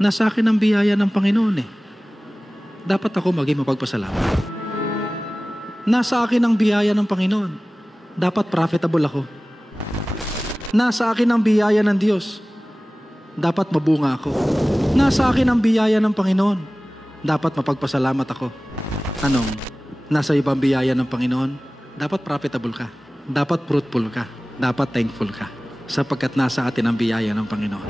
Nasa akin ang biyaya ng Panginoon eh. Dapat ako maging mapagpasalamat. Nasa akin ang biyaya ng Panginoon. Dapat profitable ako. Nasa akin ang biyaya ng Diyos. Dapat mabunga ako. Nasa akin ang biyaya ng Panginoon. Dapat mapagpasalamat ako. Anong? Nasa ibang biyaya ng Panginoon? Dapat profitable ka. Dapat fruitful ka. Dapat thankful ka. Sapagkat nasa atin ang biyaya ng Panginoon.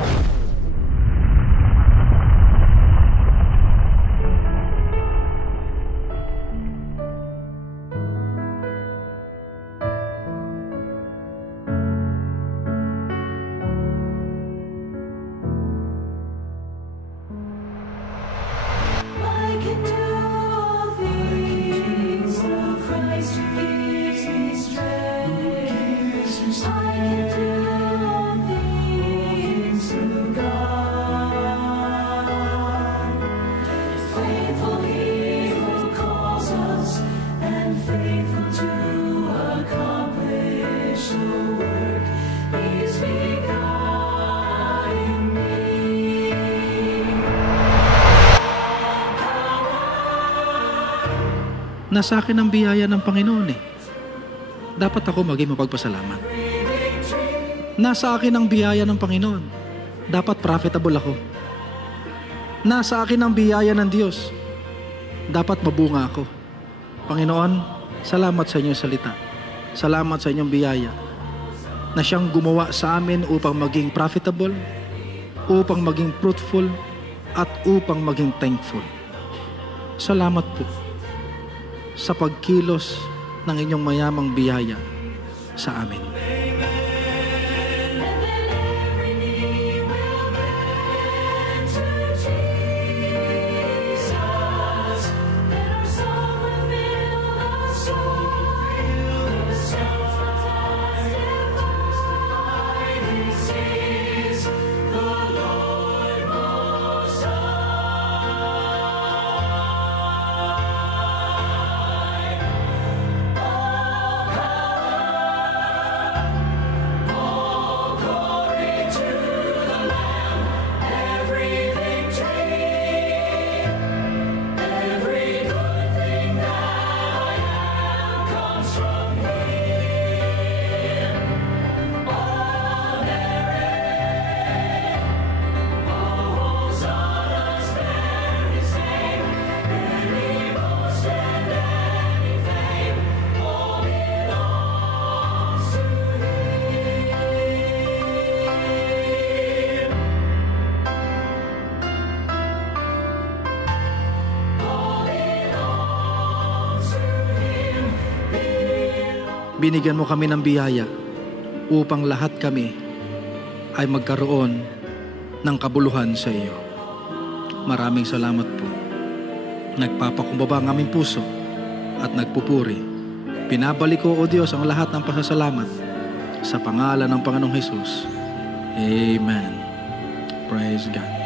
Nasa akin ang biyaya ng Panginoon eh. Dapat ako maging mapagpasalamat. Nasa akin ang biyaya ng Panginoon. Dapat profitable ako. Nasa akin ang biyaya ng Diyos. Dapat mabunga ako. Panginoon, salamat sa inyong salita. Salamat sa inyong biyaya na siyang gumawa sa amin upang maging profitable, upang maging fruitful, at upang maging thankful. Salamat po sa pagkilos ng inyong mayamang biyaya sa amin. Binigyan mo kami ng biyaya upang lahat kami ay magkaroon ng kabuluhan sa iyo. Maraming salamat po. Nagpapakumbaba ang aming puso at nagpupuri. Pinabalik ko, O Diyos, ang lahat ng pasasalamat sa pangalan ng Panginoong Hesus. Amen. Praise God.